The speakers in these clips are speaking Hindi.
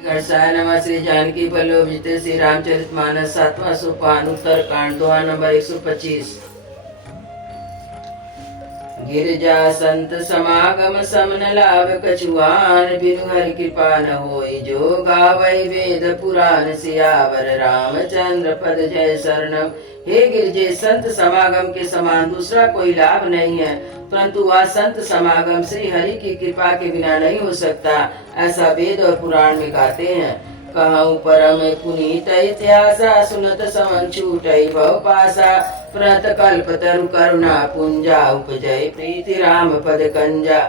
गणसाय नमः। श्री जानकी वल्लभ श्री रामचरितमानस 7वां सोपान उत्तर कांड दोहा नंबर 125। गिरजा संत समागम समन लाभ कछुआन, बिनु हरि कृपा न होई जो गावै वेद पुराण, सियावर रामचंद्र पद जय शरणम। हे गिरजे, संत समागम के समान दूसरा कोई लाभ नहीं है, परंतु वह संत समागम श्री हरि की कृपा के बिना नहीं हो सकता, ऐसा वेद और पुराण में गाते हैं। कहूँ परम पुनीत इतिहासा, सुनत समन छूटई भव पासा, प्रत कल्प तरु करुणा पुंजा, उपजय प्रीति राम पद कंजा।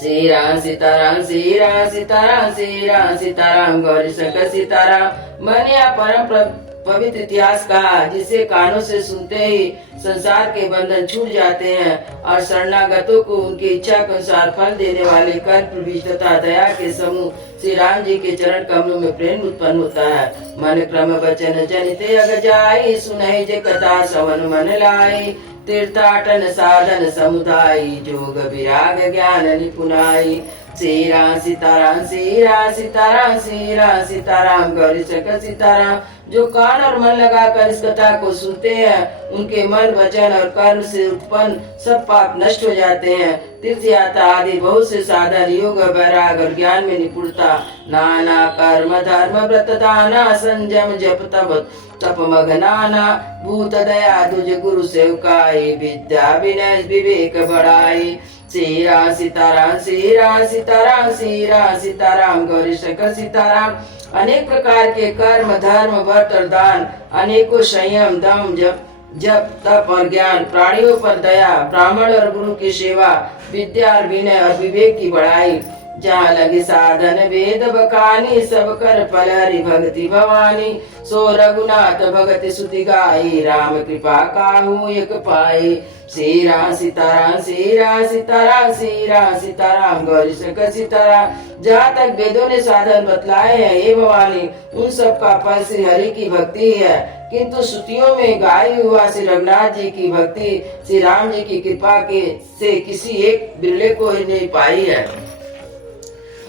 श्री राम सीताराम, श्री राम सीताराम, श्री राम सीताराम, गौरी शंकर सीताराम। मैंने यह परम पवित्र इतिहास कहा, जिसे कानों से सुनते ही संसार के बंधन छूट जाते हैं और शरणागतों को उनकी इच्छा के अनुसार फल देने वाले कल्प वृक्ष तथा दया के समूह श्री राम जी के चरण कमलों में प्रेम उत्पन्न होता है। मन क्रम वचन जनिते अग जाई, सुनहि जे कथा सवन मन लाई, तीर्थाटन साधन समुदायी, जोग विराग ज्ञान निपुनाई। श्री राम सीताराम, श्री राम सीताराम, श्री राम सीताराम, गौरी शंकर सीताराम। जो कान और मन लगाकर इस कथा को सुनते हैं, उनके मन वचन और कर्म से उत्पन्न सब पाप नष्ट हो जाते हैं। तीर्थ यात्रा आदि बहुत से साधन, योग वैराग और ज्ञान में निपुणता, नाना कर्म धर्म व्रत दाना, संयम जप तप तप मगनाना, भूत दया तुझ गुरु सेवकाई, विद्या विनय विवेक बढ़ाई। श्री राम सीताराम, श्री राम सीताराम, श्री राम सीताराम, गौरी शंकर सीताराम। अनेक प्रकार के कर्म धर्म व्रत और दान, अनेकों संयम दम जप तप और ज्ञान, प्राणियों पर दया, ब्राह्मण और गुरु की सेवा, विद्या और विनय और विवेक की बढ़ाई। जहाँ लगे साधन वेद बखानी, सब कर फल हरि भक्ति भवानी। सो रघुनाथ भगति सुति गाई, राम कृपा काहू एक पाई। श्री राम सीताराम, श्री राम सीताराम, श्री राम सीताराम, गौरी शंकर सीताराम। जहाँ तक वेदों ने साधन बतलाए हैं हे भवानी, उन सब का फल श्री हरि की भक्ति है, किंतु श्रुतियों में गाई हुआ श्री रघुनाथ जी की भक्ति श्री राम जी की कृपा के से किसी एक बिरले को ही नहीं पाई है।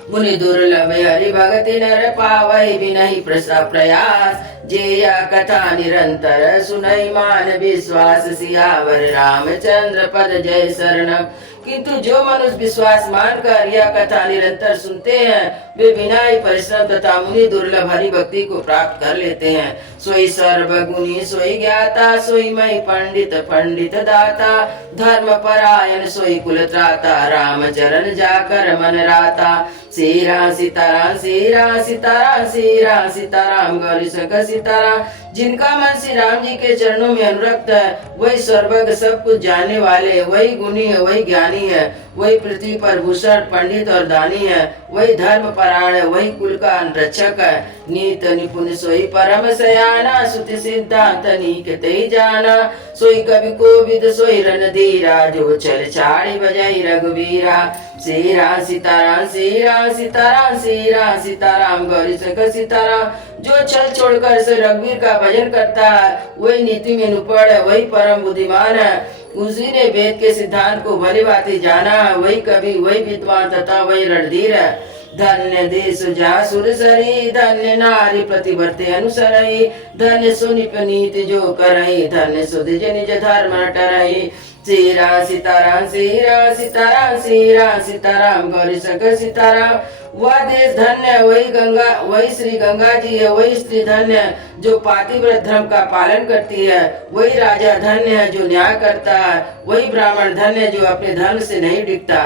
मुनि दुर्लभ हरि भगति नर पावै, बिनहि प्रयास, जेया कथा निरंतर सुनई मान विश्वास, सियावर रामचंद्र पद जय शरणम। किंतु जो मनुष्य विश्वास मानकर यह कथा निरंतर सुनते हैं, वे बिना ही परिश्रम तथा मुनि दुर्लभ हरि भक्ति को प्राप्त कर लेते हैं। सोई सर्वगुणी सोई ज्ञाता, सोई मई पंडित पंडित दाता, धर्म परायण सोई कुल त्राता, राम चरण जाकर मन राता। श्री राम सीताराम, श्री राम सीताराम, श्री राम सीताराम, गौरी शंकर सीताराम। जिनका मन श्री राम जी के चरणों में अनुरक्त है, वही सर्वज्ञ सब कुछ जानने वाले, वही गुणी है, वही ज्ञानी है, वही पृथ्वी पर भूषण पंडित और दानी है, वही धर्म परायण है, वही कुल का रक्षक है। नीत निपुण सोई परम सयाना, श्रुति सिद्धांत नीक ते जाना, सोई कवि कोविद सोई रणधीरा, जो चल छाड़ी बजाई रघुवीरा। श्री राम सीताराम, श्री राम सीताराम, श्री राम सीताराम, गौरी शंकर सीताराम। जो छल छोड़कर से रघुवीर का भजन करता है, वही नीति में निपुण है, वही परम बुद्धिमान है। उसी ने वेद के सिद्धांत को भली भांति जाना है, वही कवि, वही विद्वान तथा वही रणधीर है। धन्य देश जहाँ सुरसरी, धन्य नारी प्रतिवर्ते अनुसरई, धन्य सुनिप नीति जो करई, धन्य सुध निज धर्म टरई। श्री राम सीताराम, श्री राम सीताराम, श्री राम सीताराम, गौरी शंकर सीताराम। वह देश धन्य है, वही गंगा, वही श्री गंगा जी है, वही स्त्री धन्य है जो पातिव्रत धर्म का पालन करती है, वही राजा धन्य है जो न्याय करता है, वही ब्राह्मण धन्य जो अपने धर्म से नहीं डिगता।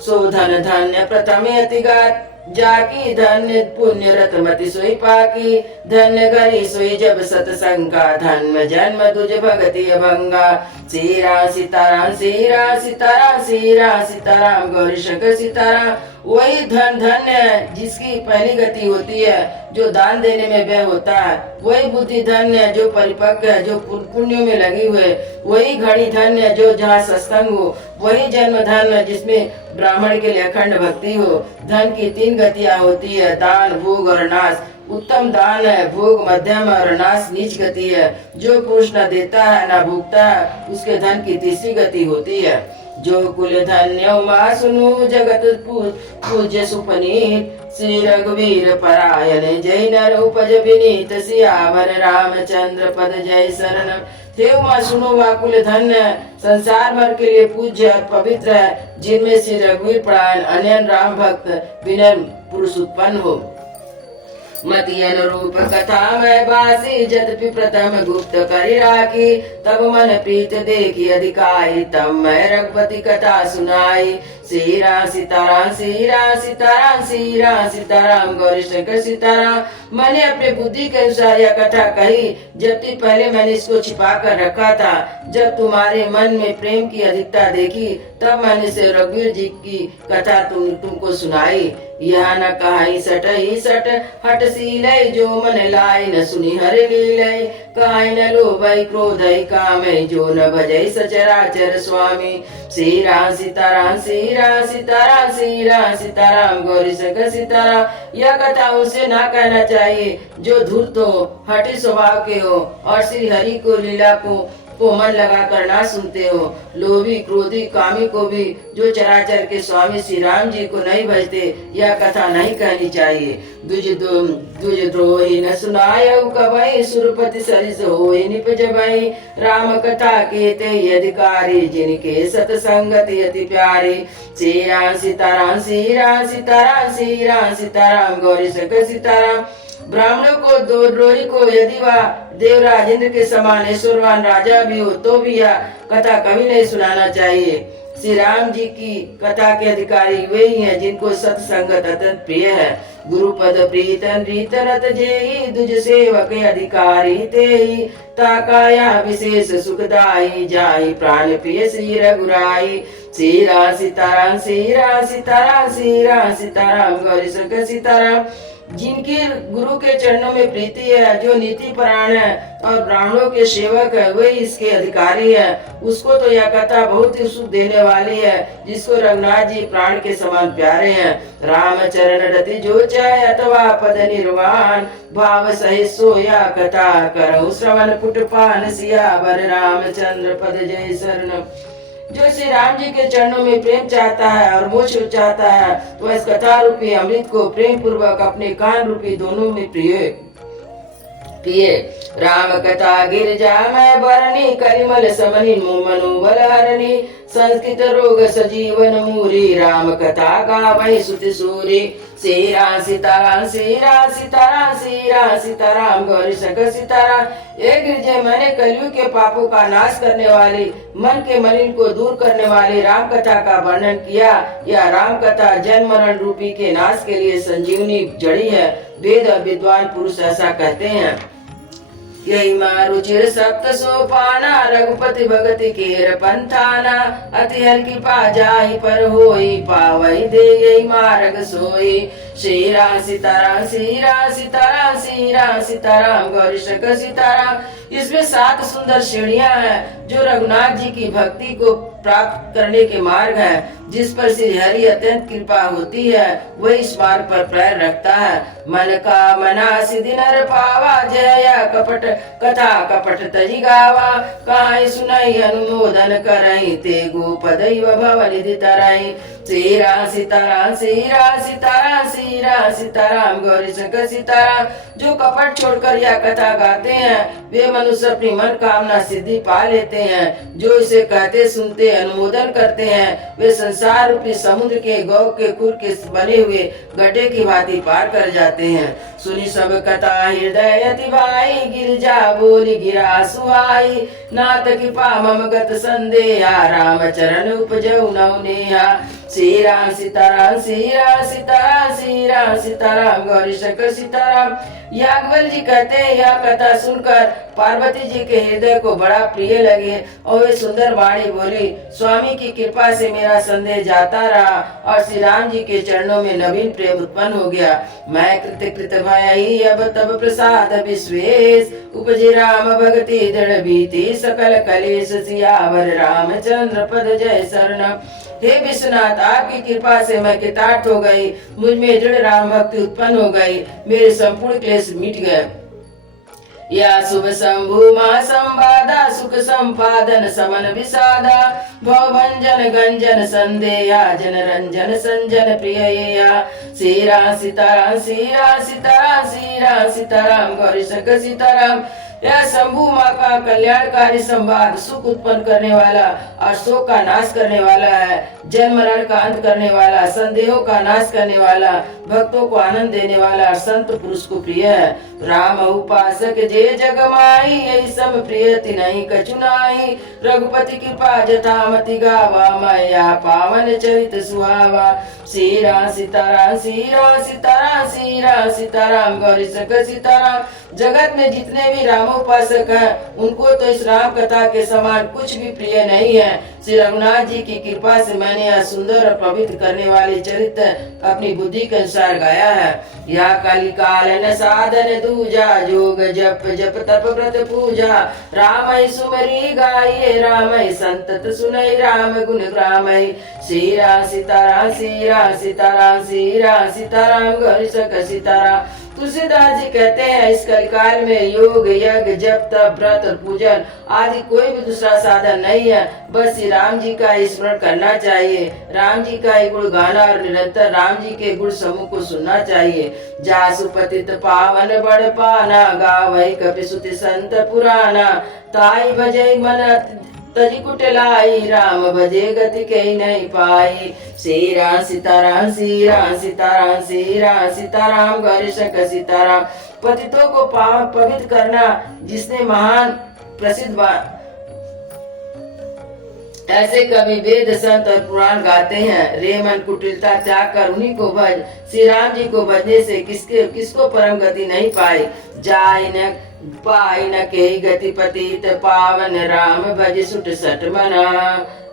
सो धन धन्य प्रथमे अतिगात, जाकी धन्य पुण्य रतमति सोई पाकी, धन्य गरी सोई जब सतसंगा, धन्य जन्म तुझ भगति अभंगा। श्री राम सीताराम, श्री राम सीताराम, श्री राम सीताराम, गौरी शंकर सीताराम। वही धन धन्य है जिसकी पहली गति होती है, जो दान देने में व्यय होता है, वही बुद्धि धन्य है जो परिपक्व है, जो पुण्यों में लगी हुई है, वही घड़ी धन्य है जो जहाँ सत्संग हो, वही जन्म धन्य है जिसमें ब्राह्मण के लिए अखंड भक्ति हो। धन की 3 गतियाँ होती है, दान भोग और नाश। उत्तम दान है, भोग मध्यम और नाश नीच गति है। जो पुरुष न देता है न भोगता है, उसके धन की तीसरी गति होती है। जो कुल धन्य उमा सुनु जगत पूज्य सुपनीत श्री रघुवीर परायण जय नर उपज विनीत सियावर रामचंद्र पद जय शरण। हे उमा सुनो वाकुल धन्य संसार भर के लिए पूज्य और पवित्र है, जिनमें श्री रघुवीर परायण अनन्य राम भक्त विनय पुरुष उत्पन्न हो। मति अनुरूप कथा मैं बासी जदपि प्रथम गुप्त करी राखी, तब मन प्रीत देखी अधिकाई, तब मैं रघुपति कथा सुनाई। श्री राम सीताराम श्री राम सीताराम श्री राम सीताराम गौरी शंकर सीताराम। मैंने अपने बुद्धि के अनुसार यह कथा कही, जबकि पहले मैंने इसको छिपा कर रखा था। जब तुम्हारे मन में प्रेम की अधिकता देखी, तब मैंने से रघुवीर जी की कथा तुमको सुनाई। यह न कहाई सट हट सीलई, जो मन लाई न सुनी हर लीलई। कहाई न लोभई क्रोधई कामई, जो न भजई सचराचर स्वामी। श्री राम सीताराम श्री राम सीताराम श्री राम सीताराम गौरी शंकर सीताराम। यह कथा उनसे ना कहना चाहिए जो धूर्त हो, हठी स्वभाव के हो और श्री हरि को लीला को मन लगा कर ना सुनते हो। लोभी क्रोधी कामी को भी, जो चराचर के स्वामी श्री राम जी को नहीं भजते, यह कथा नहीं कहनी चाहिए। दुज द्रोही न सुनाय कबई, सुरपति सरिस होई निपज भई। राम कथा के ते अधिकारी, जिनके सतसंगति अति प्यारी। श्री राम सीताराम श्री राम सीताराम श्री राम सीताराम गौरी शंकर सीताराम। ब्राह्मणों को द्रोही को यदि वह देवराज इंद्र के समान ऐश्वर्यवान राजा भी हो, तो भी यह कथा कभी नहीं सुनाना चाहिए। श्री राम जी की कथा के अधिकारी वे ही हैं, जिनको सत्संगत अत्यंत प्रिय है। गुरुपद प्रीतन रीतनत जेहि, दुज सेवक अधिकारी तेहि। ताकाया विशेष सुखदाई, जाहि प्राण प्रिय श्री रघुराई। श्री राम सीताराम श्री राम सीताराम श्री राम सीताराम गौरी शंकर सीताराम। जिनकी गुरु के चरणों में प्रीति है, जो नीति परायण है और ब्राह्मणों के सेवक है, वही इसके अधिकारी है। उसको तो यह कथा बहुत ही सुख देने वाली है, जिसको रघुनाथ जी प्राण के समान प्यारे हैं। राम चरण रति जो चाहे, अथवा पद निर्वाण, भाव सहित सो या कथा करहु श्रवण। पुटपान सियावर रामचंद्र पद जय शरण। जो श्री राम जी के चरणों में प्रेम चाहता है और मोक्ष चाहता है, तो इस कथा रूपी अमृत को प्रेम पूर्वक अपने कान रूपी दोनों में पिए। राम कथा गिरजा मैं बरनी, कलिमल समनि मनु बल हरणी। संस्कृत रोग सजीवन मूरी, राम कथा गावै सुति सूरी। श्री राम सीताराम श्री राम सीताराम श्री राम सीताराम गौरी शंकर सीताराम। एक गिरजे मैंने कलयुग के पापों का नाश करने वाली, मन के मलिन को दूर करने वाली राम कथा का वर्णन किया। यह राम कथा जन्म मरण रूपी के नाश के लिए संजीवनी जड़ी है। वेद और विद्वान पुरुष ऐसा कहते हैं। यही मारुचिर सप्त सोपाना, रघुपति भगति केर पंथाना। अति हर कृपा जाहि पर होई, पावई दे यही मार्ग सोई। श्री राम सीताराम श्री राम सीताराम श्री राम सीताराम गौरी शंकर सीताराम। इसमें 7 सुंदर श्रेणियां हैं, जो रघुनाथ जी की भक्ति को प्राप्त करने के मार्ग है। जिस पर श्री हरि अत्यंत कृपा होती है, वही इस मार्ग पर पैर रखता है। मन का मना सिद्धि नर पावा, जय कपट कथा कपट तजी गावा। कहाई सुनाई अनुमोदन करई, ते गोपदैव भव निधि तरई। श्री राम सीताराम श्री राम सीताराम श्री राम सीताराम गौरी शंकर सीताराम। जो कपट छोड़कर यह कथा गाते हैं, वे मनुष्य अपनी मन कामना सिद्धि पा लेते हैं। जो इसे कहते सुनते अनुमोदन करते हैं, वे संसार रूपी समुद्र के गौ के खुर के बने हुए गड्ढे की भांति पार कर जाते हैं। सुनी सब कथा हृदय अति भाई, गिरजा बोली गिरा सुहाई। नाथ कृपा मम गत संदेहा, राम चरण उपजऊ नव नेहा। श्री राम सीताराम श्री राम सीताराम श्री राम सीताराम गौरी शंकर सीताराम। याज्ञवल्क्य जी कहते हैं, यह कथा सुनकर पार्वती जी के हृदय को बड़ा प्रिय लगे और वे सुंदर वाणी बोली। स्वामी की कृपा से मेरा संदेह जाता रहा और श्री राम जी के चरणों में नवीन प्रेम उत्पन्न हो गया। मैं कृत भई अब तब प्रसाद विश्वेश, उपजे राम भगति दृढ़ भीति। सकल कलेश सियावर रामचंद्र पद जय शरण। हे विश्वनाथ, आपकी कृपा से मैं कृतार्थ हो गई, मुझ में दृढ़ राम भक्ति उत्पन्न हो गई, मेरे संपूर्ण क्लेश मिट गए। या शुभ शंभु मा संवादा सुख संपादन समन विषादा भवभंजन गंजन संदेया जन रंजन संजन प्रिय सीरा सीताराम सीरा सीताराम सीरा सीताराम गौरी शंकर सीताराम। यह शंभु माँ का कल्याणकारी संवाद सुख उत्पन्न करने वाला और शोक का नाश करने वाला है, जन्म मरण का अंत करने वाला, संदेहों का नाश करने वाला, भक्तों को आनंद देने वाला और संत पुरुष को प्रिय है। राम उपासक जे जग माही यही सम प्रिय तिनहि कछु नाहि। रघुपति कृपा जथामति गावा मैया पावन चरित सुहावा। श्री राम सीताराम श्री राम सीताराम श्री राम सीताराम गौरी शंकर सीताराम। जगत में जितने भी रामोपासक हैं उनको तो इस राम कथा के समान कुछ भी प्रिय नहीं है। श्री रघुनाथ जी की कृपा से मैंने यह सुंदर और पवित्र करने वाली चरित्र अपनी बुद्धि के अनुसार गाया है। या कलिकाल न साधन दूजा जोग जप जप तप व्रत पूजा। राम सुमरी गाये राम संतत सुनई राम गुण ग्रामई। श्री राम सीताराम श्री राम सीताराम श्री राम सीताराम गौरी शंकर सीताराम। तुलसीदास जी कहते हैं इस कलिकाल में योग यज्ञ जप तप व्रत और पूजन आदि कोई भी दूसरा साधन नहीं है, बस श्री राम जी का स्मरण करना चाहिए, राम जी का ही गुण गाना और निरंतर राम जी के गुण समूह को सुनना चाहिए। जासु पतित पावन बड़ पाना गावई कपिसुति संत पुराना। ताई भजई मन तजी कुटलाई राम भजे गति कहीं नहीं पाई। श्री राम सीताराम श्री राम सीताराम श्री राम सीताराम गौरी शंकर सीताराम। पतितों को पावन पवित्र करना जिसने महान प्रसिद्ध ऐसे कवि वेद संत और पुराण गाते हैं। रे मन कुटिलता त्याग कर उन्हीं को भज। श्री राम जी को भजने से किसको परम गति नहीं पाई। जाय न पाई न के गति पतित पावन राम भज सुट सट मना।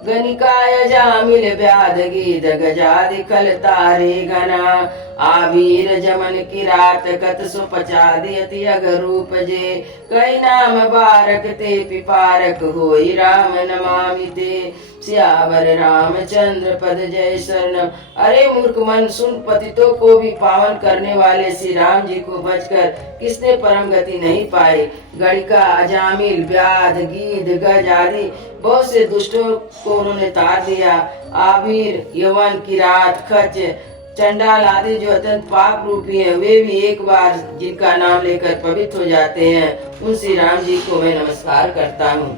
गनिकाय जामिल व्याध गीत गजादि खल तारे घना। आवीर जमन की रात कत सो पचादि अति अगरूप जे। कई नाम बारक ते पिपारक होई राम नमामि ते। सियावर रामचंद्र पद जय शरणम। अरे मूर्ख मन सुन, पतितों को भी पावन करने वाले श्री राम जी को भजकर किसने परम गति नहीं पाई। गणिका अजामिल व्याध गीध गज आदि बहुत से दुष्टों को उन्होंने तार दिया। आवीर यवन किरात खच चंडाल आदि जो अत्यंत पाप रूपी हैं, वे भी एक बार जिनका नाम लेकर पवित्र हो जाते हैं, उन श्री राम जी को मैं नमस्कार करता हूँ।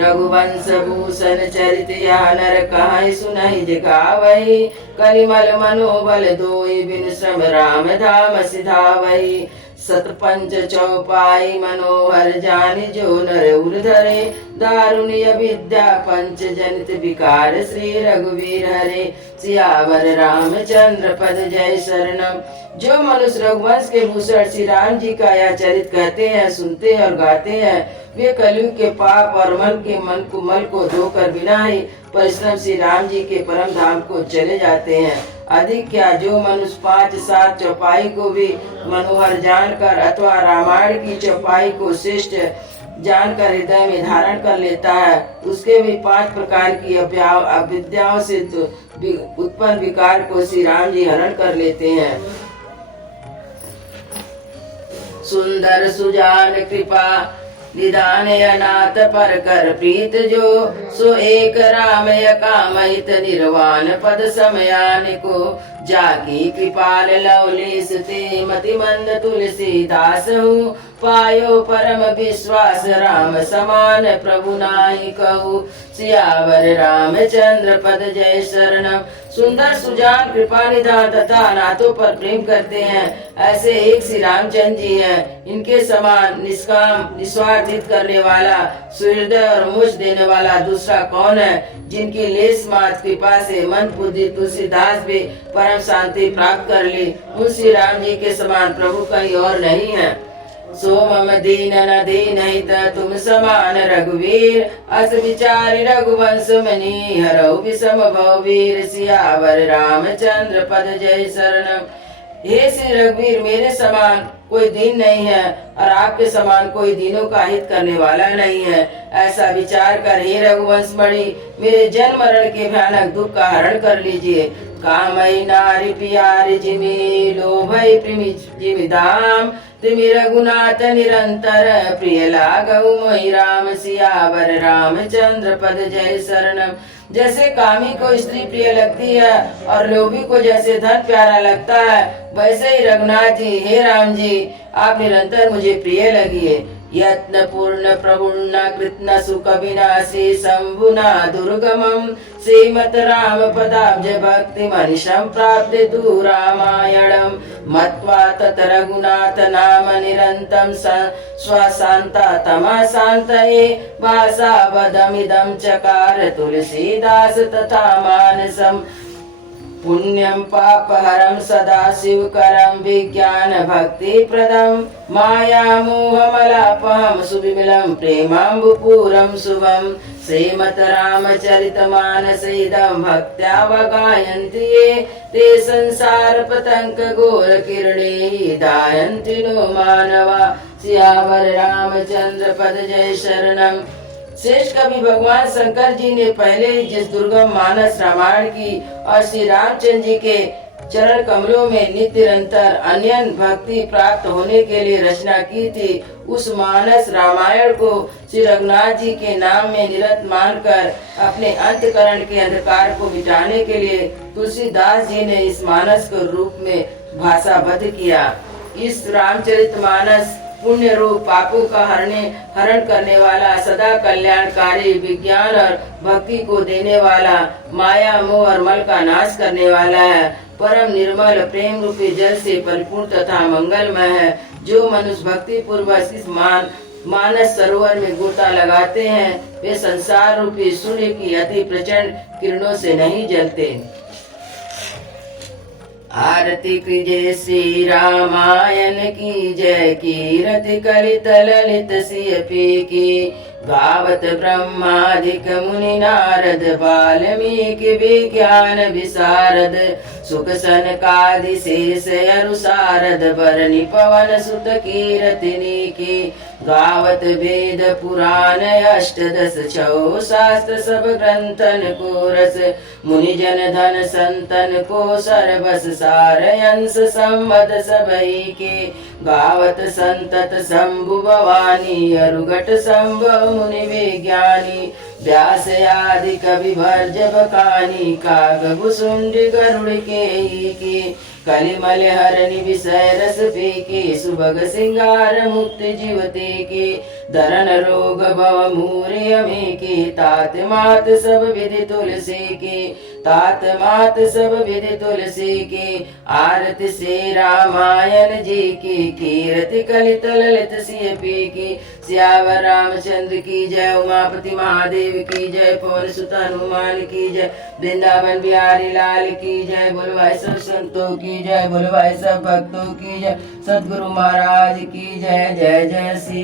रघुवंश भूषण चरित यह नर कहाई सुनहि जिगावहि। कलिमल मनोबल दोई बिन श्रम राम धाम सिधावहि। सतपंच चौपाई मनोहर जानि जो नर उर धरे। दारुण्य विद्या पंच जनित विकार श्री रघुवीर हरे। सियावर रामचंद्र पद जय शरणम। जो मनुष्य रघुवंश के भूषण श्री राम जी का यह चरित कहते हैं, सुनते हैं और गाते हैं, वे कलयुग के पाप और मन को धोकर बिना ही परिश्रम श्री राम जी के परम धाम को चले जाते हैं। अधिक क्या, जो मनुष्य 5-7 चौपाई को भी मनोहर जानकर अथवा रामायण की चौपाई को श्रेष्ठ जानकर हृदय में धारण कर लेता है, उसके भी 5 प्रकार की अविद्याओं से उत्पन्न विकार को श्री राम जी हरण कर लेते हैं। सुंदर सुजान कृपा निदान अनाथ पर कर प्रीत जो। सो एक राम कामहित निर्वाण पद समयान को। जाकी कृपाल लवलेस ते मति मंद तुलसीदास हूँ। पायो परम विश्वास राम समान प्रभु नाहि कहु। सियावर रामचंद्र पद जय शरणम। सुंदर सुजान कृपा निधान तथा अनाथों पर प्रेम करते हैं, ऐसे एक श्री रामचंद्र जी हैं। इनके समान निष्काम निस्वार्थ हित करने वाला, सुहृदय और मोक्ष देने वाला दूसरा कौन है। जिनकी लेस मात्र कृपा से मन बुद्धि तुलसीदास भी परम शांति प्राप्त कर ली, उन श्री राम जी के समान प्रभु कहीं और नहीं है। सो मम दीन न दीनहित तुम समान रघुवीर। अस विचारि रघुवंश मनि हरौ विषम भववीर। सियावर रामचंद्र पद जय शरणम। हे श्री रघुवीर, मेरे समान कोई दीन नहीं है और आपके समान कोई दीनों का हित करने वाला नहीं है। ऐसा विचार कर हे रघुवंश मणि, मेरे जन्म मरण के भयानक दुख का हरण कर लीजिए। कामई नारी प्यारी जिमि लोभई प्रेमी जिमि दाम। तिमि रघुनाथ निरंतर प्रिय लागऊ मोहि राम सियावर रामचंद्र पद जय शरणम। जैसे कामी को स्त्री प्रिय लगती है और लोभी को जैसे धन प्यारा लगता है, वैसे ही रघुनाथ जी, हे राम जी, आप निरंतर मुझे प्रिय लगिए। यत्न पूर्ण प्रपूर्ण कृत्न सुख विनाशी शंभुना दुर्गमम श्रीमत राम पदाब्ज भक्ति मनिषं प्राप्ते तु रामायणम। मत्वा तत रघुनाथ नाम निरंतम स्वशांता तमा शांतये भाषा वदमिदं चकार तुलसीदास तथा मानसम। पुण्यं पापहरं सदा शिवकरं विज्ञान भक्ति प्रदं माया मोहमलापहं सुविमलं प्रेमाम्बुपूरं शुभं। श्रीमत रामचरितमानस इदं भक्त्यावगायन्ति ये ते संसार पतंग घोर किरणे दायन्ति नो मानवा। सियावर रामचंद्र पद जय शरणम। श्रेष्ठ कवि भगवान शंकर जी ने पहले जिस दुर्गम मानस रामायण की और श्री रामचंद्र जी के चरण कमलों में नित्य निरंतर अन्यन भक्ति प्राप्त होने के लिए रचना की थी, उस मानस रामायण को श्री रघुनाथ जी के नाम में निरत मानकर अपने अंतकरण के अंधकार को मिटाने के लिए तुलसीदास जी ने इस मानस को रूप में भाषाबद्ध किया। इस रामचरितमानस पुण्य रूप पापों का हरण करने वाला, सदा कल्याणकारी, विज्ञान और भक्ति को देने वाला, माया मोह और मल का नाश करने वाला है, परम निर्मल प्रेम रूपी जल से परिपूर्ण तथा मंगलमय है। जो मनुष्य भक्ति पूर्वक इस मानस सरोवर में गोता लगाते हैं, वे संसार रूपी सूर्य की अति प्रचंड किरणों से नहीं जलते। आरती कीजय श्री रामायण की जय, कीरति कलित ललित सियपी की। गावत ब्रह्मादिक मुनि नारद वाल्मीकि विज्ञान विशारद। सुख सनकादि शेष अरु सारद बरनि पवन सुत कीरतिनी की। गावत वेद पुराण अष्टदश छौ शास्त्र सब ग्रंथन को रस। मुनि जन धन संतन को सर्वस सार अंश संवद सबई के। गावत संतत शंभु भवानी अरुघट संभव मुनि विज्ञानी। व्यास आदि कवि भर्ज बकानी कागभुसुंडी गरुड़ के। कलिमल हरनि विषय रस पीके। सुभग सिंगार मुक्ति जीवते के। धरन रोग भव मूर्य में के। तात मात सब विधि तुलसी के। तात मात सब विधि तुलसी के। आरती से रामायण जी की। कीरति कलित ललित सियपी की। सियावर रामचंद्र की जय। उमापति महादेव की जय। पवन सुत हनुमान की जय। वृंदावन बिहारी लाल की जय। बोलो भाई सब संतों की जय। बोलो भाई सब भक्तों की जय। सद्गुरु महाराज की जय। जय जय श्री